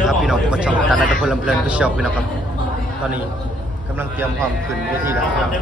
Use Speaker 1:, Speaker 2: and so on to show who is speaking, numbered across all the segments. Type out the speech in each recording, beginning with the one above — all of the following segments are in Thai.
Speaker 1: ครับพี่น้องมาชมการได้ทุกคนลำเพลินผู้ชมพี่น้องครับตอนนี้กำลังเตรียมพร้อมขึ้นเวทีแล้วครับ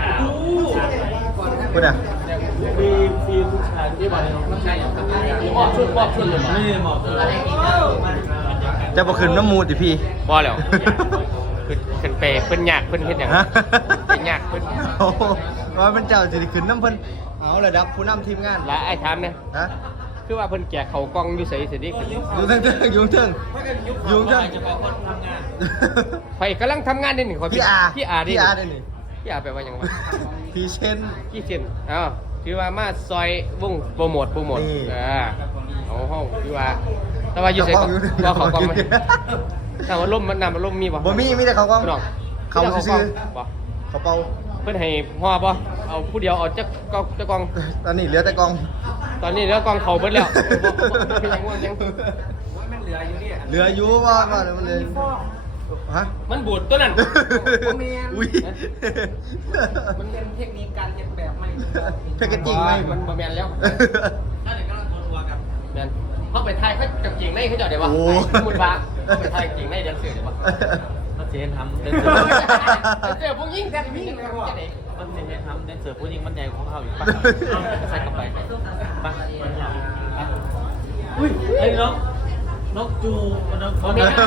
Speaker 1: พูดอ่ะ
Speaker 2: ฟีผู้ชายที่บ้านน้องชายอย่างมอบชุดเลยไม่ได้มอบ
Speaker 1: จะบอกขึ้นน้ำมูดดิพี่
Speaker 3: บ่แล้วขึ้นเปเพิ่นยากเพิ่นเฮ็ดหยังเป็นยากเพิ่น
Speaker 1: โอ้ว่ามันเจ้าสิขึ้นน้ำเพิ่นเอาระดับผู้นำทีมงาน
Speaker 3: และไอ้ถามเนี่ย
Speaker 1: ฮะ
Speaker 3: คือว่าเพิ่นแจกเขากล้องอยู่ไสสิดิ
Speaker 1: อยู่เทิงอยู่เทิง
Speaker 2: จะเป็นคนทำงาน
Speaker 3: ข่อยกำลังทำงานนี่นี่ข่อย
Speaker 1: พี่อา
Speaker 3: ดิ
Speaker 1: นี่
Speaker 3: พี่อาแปลว่าหยังวะ
Speaker 1: พี่เช่น
Speaker 3: พี่เช่นคือว่ามาซอยวงโปรโมทเอาห้องคือว่าแต่ว่าอยู่ไสก็เขากล้องมั้ยถ้าว่าล่มมันน้ำมันล่มมีบ่
Speaker 1: บ่มีแต่เขากล้องเขาซื้อ
Speaker 3: บ่
Speaker 1: เขาเป่า
Speaker 3: เพิ่นให้ห่อบ่เอาผู้เดียวเอาจักกล้อง
Speaker 1: ตอนนี้เหลือแต่กล้อง
Speaker 3: ตอนนี้เหลือกล้องเขาเบิดแล้วยัง
Speaker 2: มันเหลืออยู่เนี่ย
Speaker 1: เหลืออยู่ว่ามันเลยฮะ
Speaker 3: มันบูดตัวนั้น
Speaker 1: อุ้ย
Speaker 2: มันเป็นเทคนิคการเก็บแบบไม่
Speaker 1: แพ็กเกจจิ้งไหม
Speaker 3: มันบ่แม่นแล้ว
Speaker 2: ถ้าเด็กก็ต้องทัวร์กัน
Speaker 3: แม่นเฮาไปถ่ายเขากับจริงในเขาเจ้าได้บ่มุดบาไปถ่ายจริงในจังซี่ได้บ่
Speaker 2: มันเจนทำเดน
Speaker 3: เสือผู้หญิงแท้ผู้หญิงจะได้
Speaker 2: มันเจนทำเดนเสือผู้หญิงมันใหญ่ของเขาอยู่ปะใส่กลับไปปะอุ้ยไอ้นกจูนกข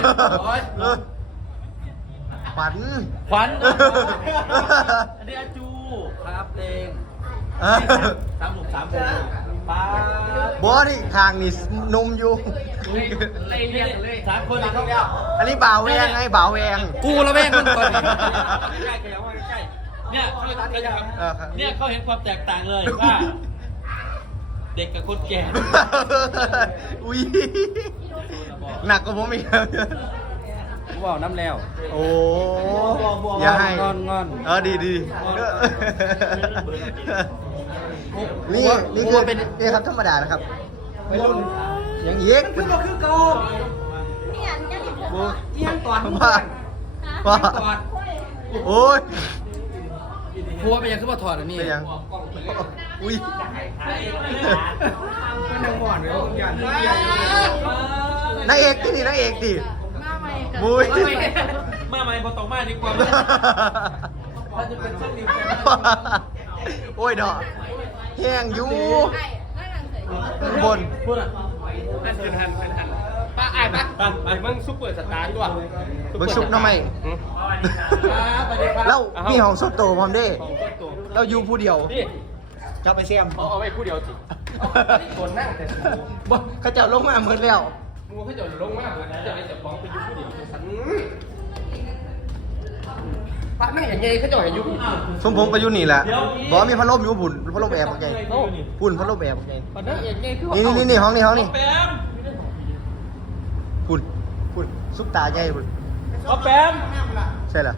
Speaker 1: วัญ
Speaker 2: อันนี้อาจูครับเอง3 หนุ่ม 3 คนป้า
Speaker 1: บอนี่ทางนี่นมอยู่
Speaker 3: เลยเรียกเลย
Speaker 2: 3 คนเขาแล้ว
Speaker 1: อันนี้บ่าวแวงไงบ่าวแวง
Speaker 2: กูละแวงมันก่อนใกล้เนี่ยเขาเห็นความแตกต่างเลยว่าเด็กกับคนแก่
Speaker 1: อุ้ยหนักกว่าผมอีก
Speaker 2: กูบอกน้ำแล้ว
Speaker 1: โอ้อย่าให้
Speaker 2: งอน
Speaker 1: ดีนี่คือเป็นนี่ครับธรรมดานะครับไม่รุ่นอย่างอีก
Speaker 2: คือเก่าเอียงก่อน
Speaker 1: ว่าโอ้ย
Speaker 2: พัวไปยังขึ้นมาถอดอันนี้
Speaker 1: ยังอุ้ย
Speaker 2: นางหวานเลย
Speaker 1: นางเอกดินางเอกดิมุ้ย
Speaker 2: มาใหม่พอตกมาดีกว่าถ้าจะเป็นเช่นนี้
Speaker 1: โอ้ยดอกแห้งอยู่บน
Speaker 2: พูดอ่ะ
Speaker 3: หันป้าไอ้ป้ามึงซุปเปอร์สตาร์ด้วย
Speaker 1: มึงซุปทำไมแล้วพี่ของสุดโตพร้อมด้เราอยู่ผู้เดียวจะไปเสี่ยม
Speaker 3: เอาไปผู้เดียวสิคนนั่งแต่สูง
Speaker 1: บ่เขาจะลงมาเหมือนแล้ว
Speaker 3: งูเขาจะลงมาจะไปจับของไปอยู่ผู้เดียวสันพระนั่งอย่างไงเขาจะให้อยู่
Speaker 1: สมพงษ์ไปอยู่นี่แหละบอกมีพัดลมอยู่บุญพัดลมแอบบอกไงพุ่นพัดลมแอบบอกไงนี่ห้องนี่พุ่นซุปตาใหญ่พุ่น
Speaker 2: เอาแปม
Speaker 1: ใช่เหรอ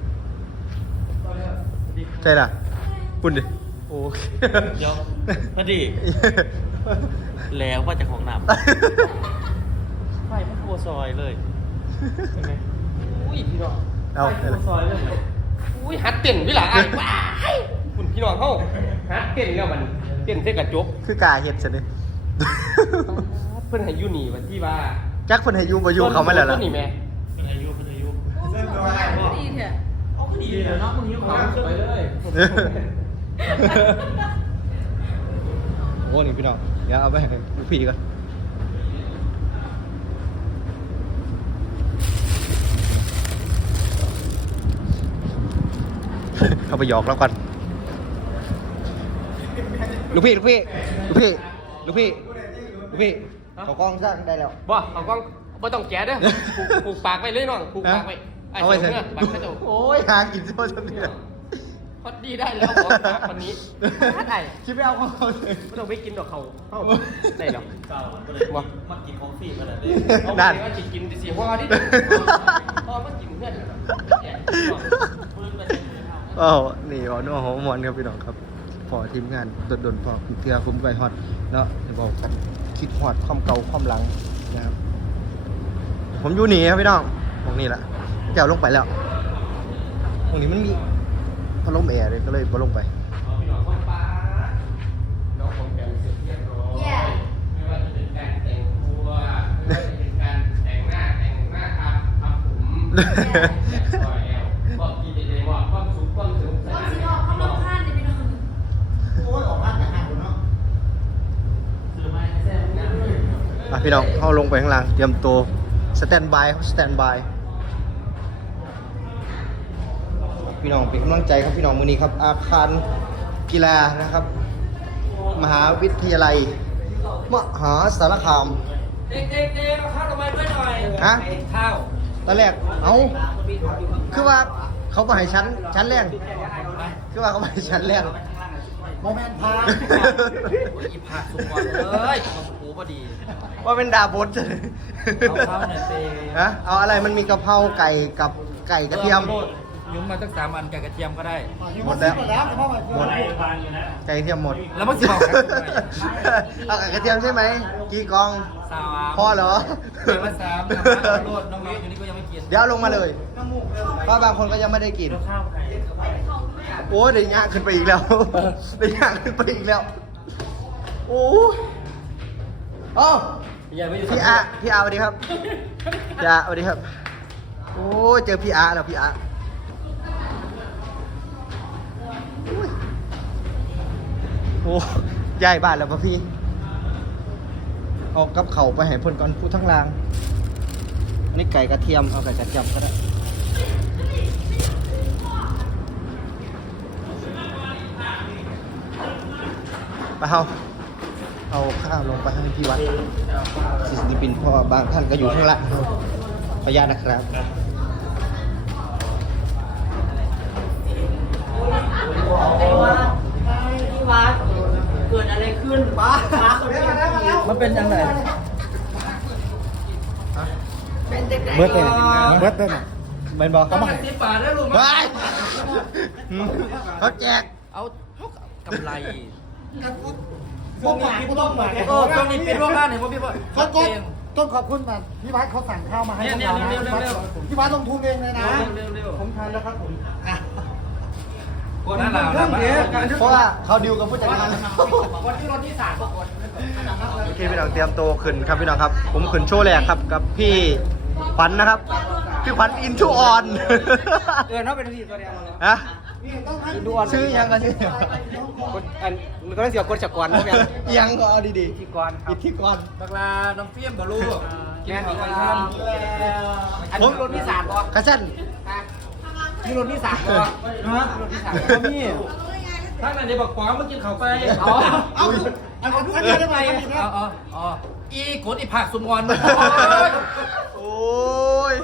Speaker 1: พุ่นดิโอ้
Speaker 2: เดี๋ยวพอดีแล้วว่าจะของหนำไม่กลัวซอยเลยใช่ไหม
Speaker 3: อุ้ยพี่น้อง
Speaker 1: เอา
Speaker 2: ซอยเลย
Speaker 3: อุ้ยหัดเต้นวิลาไอ้ว้ายคุณพี่น้องเขาหัดเต้นแล้วมันเต้นเท่กระจก
Speaker 1: คือกาเห็ดซะดิ
Speaker 3: เพิ่นให้ยูนี่วันที่ว่า
Speaker 1: จักเพิ่นให้ยูบ่ยูเขาไม่แล้วล่ะ
Speaker 3: นี่แม่
Speaker 2: เพิ่นให้ยู
Speaker 4: ดีเถอะ
Speaker 2: ดีเลยเนาะมึงยูเขาไปเลย
Speaker 1: โอ้นี่พี่น้องเดี๋ยวเอาไปลูกพี่ก่อนเอาไปหยอกแล้วก่อนลูกพี่เขากล้องสร้างได้แล้ว
Speaker 3: บ่เขากล้องบ่ต้องแกะเด้อผูกปากไว้เลยน้องผูกปากไว้
Speaker 1: เอาไว้เสร็จโอ้ยหากินโซ่จนเนี่ย
Speaker 3: พอดีได้แล้วของคนนี้ได้
Speaker 1: คิดไม่เอาเขาเลย
Speaker 3: ไม่ต้องไปกินดอกเขาได้หรอ
Speaker 2: มากินของฟรีมาเลย
Speaker 3: นั่นว่ากินสิพ่อที่พ่อมากินเพื่อน
Speaker 1: นี่อ๋อนัวหอมมันครับพี่น้องครับพอทีมงานโดนพอเทือคุ้มไก่ฮอตเนาะจะบอกกันคิดฮอตความเก่าความหลังนะครับผมอยู่นี่ครับพี่น้องตรงนี้แหละแก้วลงไปแล้วตรงนี้มันมีพัดลมแอร์เลยก็เลยลงไป
Speaker 3: บอกกินเลยว่าความสุขความสุข
Speaker 4: ก็สิออกกำลังพานเลยพี่น้อง
Speaker 1: พี่น้องเข้าลงไปข้างล่างเตรียมตัวสแตนบายสแตนบายพี่น้องเป็นกำลังใจครับพี่น้องมื้อนี้ครับอาคารกีฬานะครับ มหาวิทยาลัยมหาสารคาม
Speaker 2: เด็กๆเอาข้าวลงมาด้วยหน่อย
Speaker 1: ฮะ
Speaker 2: ข้าว
Speaker 1: ตอนแรกคือว่าเขามาให้ชั้นแรกคือว่าเขามาให้ชั้นแรก
Speaker 2: โมเมนต์พาอีผักสุกก่อนเลยของหูพอดี
Speaker 1: ว่าเป็นดาบด
Speaker 2: เอาข้าวหน่อยสิ
Speaker 1: ฮะเอาอะไรมันมีกะเพราไก่กับไก่กระเทียม
Speaker 2: ยุ้มมาตั้ง3 อันไก่กระเทียมก็ได้
Speaker 1: หมดแล้วหมดไก่กระเทียมหมด
Speaker 2: แล้วมันสิบอกกัน
Speaker 1: เอาไก่กระเทียมใช่ไหมกี่กล่อง
Speaker 2: 3
Speaker 1: พอเหรอ
Speaker 2: เปิดมา3โรดน้องเมย์อยู่นี่ก็ยังไม่กิน
Speaker 1: เดี๋ยวเอาลงมาเลยเพราะบางคนก็ยังไม่ได้กิน
Speaker 2: ข้าวไก่
Speaker 1: โอ้ยเดี๋ยวย่างขึ้นไปอีกแล้วเดี๋ยวย่างขึ้นไปอีกแล้วโอ้เอ้า
Speaker 2: อย่าไปอยู่
Speaker 1: พี่อาสวัสดีครับพี่อาสวัสดีครับโอ้ยเจอพี่อาแล้วพี่อาโอ้ย้ายบ้านแล้วป่ะพี่เอากับเขาไปให้เพ่นก่อนพูดทั้งรางอันนี้ไก่กระเทียมเอาไก่กระเทียมก็ได้ไปเอาข้าวลงไปให้พี่วัดศิลปินเพราะว่าบางท่านก็อยู่ข้างล่างขออนุญาตนะครับ
Speaker 5: พี่วัดเกิดอะไรขึ้นป้ามันเป็นยังไง เป็นเด็กๆ
Speaker 1: เบิร์ดเลยเบิร์ดเลยเป็นบอกเขามา
Speaker 2: 10 บาทได้ลูก
Speaker 1: ไปเขาแจก
Speaker 2: เอากำไร
Speaker 5: ช่วงนี้ปิดโรงงาน
Speaker 2: ช่วงนี้ปิดโรงงานเห็นป่ะพี่บอล
Speaker 5: ต้องขอบคุณแบบพี่วัดเขาสั่งข้าวมาให้พวกเรานะพี่วัดลงทุนเองเลยนะ ผมทานแล้วครับผม
Speaker 2: คนนั้นเรา
Speaker 1: เพราะว่าเขาดิวกับผู้จัดการ
Speaker 5: วันที่รถที่3ก็กด
Speaker 1: โอเคพี่น้องเตรียมตัวขึ้นครับพี่น้องครับ ผมขึ้นโชว์แรกครับกับพี่ขวัญนะครับ พี่ขวัญอินทูออน
Speaker 5: เขาเป็นพี่ตัวเดียวเลย
Speaker 1: ฮะชื่อยังกันชื่อ
Speaker 3: อันมันก็ต้องเสียกดจักรวาลนะพี่
Speaker 1: ยังก็เอาดี
Speaker 3: ที่กร
Speaker 1: ๆอิทธิกร
Speaker 2: ตักลาน้องเฟี้ยมกับลูก
Speaker 3: แม่นอีก
Speaker 2: ไป
Speaker 3: ค
Speaker 2: ท
Speaker 3: อันนี้รถที่3บ่
Speaker 1: กระชั้น
Speaker 3: นี่รถที่3บ่
Speaker 2: ำฮะ
Speaker 3: รถที่3
Speaker 2: นี่ท่านไหนบอกป๋อมากินเขาไป
Speaker 5: เอาอันนี้ได้ไหม
Speaker 2: อ๋ออีกดอีผักสุมอน
Speaker 1: โอ้ย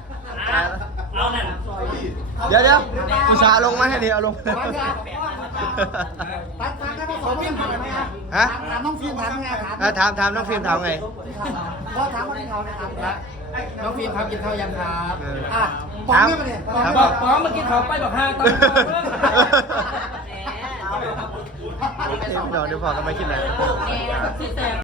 Speaker 1: เดี๋ยวอุตส่าห์ลงมาให้ดีเอาลง
Speaker 5: ตัดได้ไหมผมยังถามไหมครับ
Speaker 1: ฮะ
Speaker 5: ถามน้องฟิล์มถามไงถาม
Speaker 1: ถามน้องฟิล์มถามไง
Speaker 5: ก็ถามว่าเขาเนี่ยครับ
Speaker 2: น้องฟิล์มครับกินข้าวยังครับ
Speaker 5: อ่ะปองเนี่ยมาเนี่ย
Speaker 2: บอกป๋อมากินเขาไปบอก5ตอน
Speaker 1: เดี๋ยวพอกันไม่คิดอะไร
Speaker 4: แหม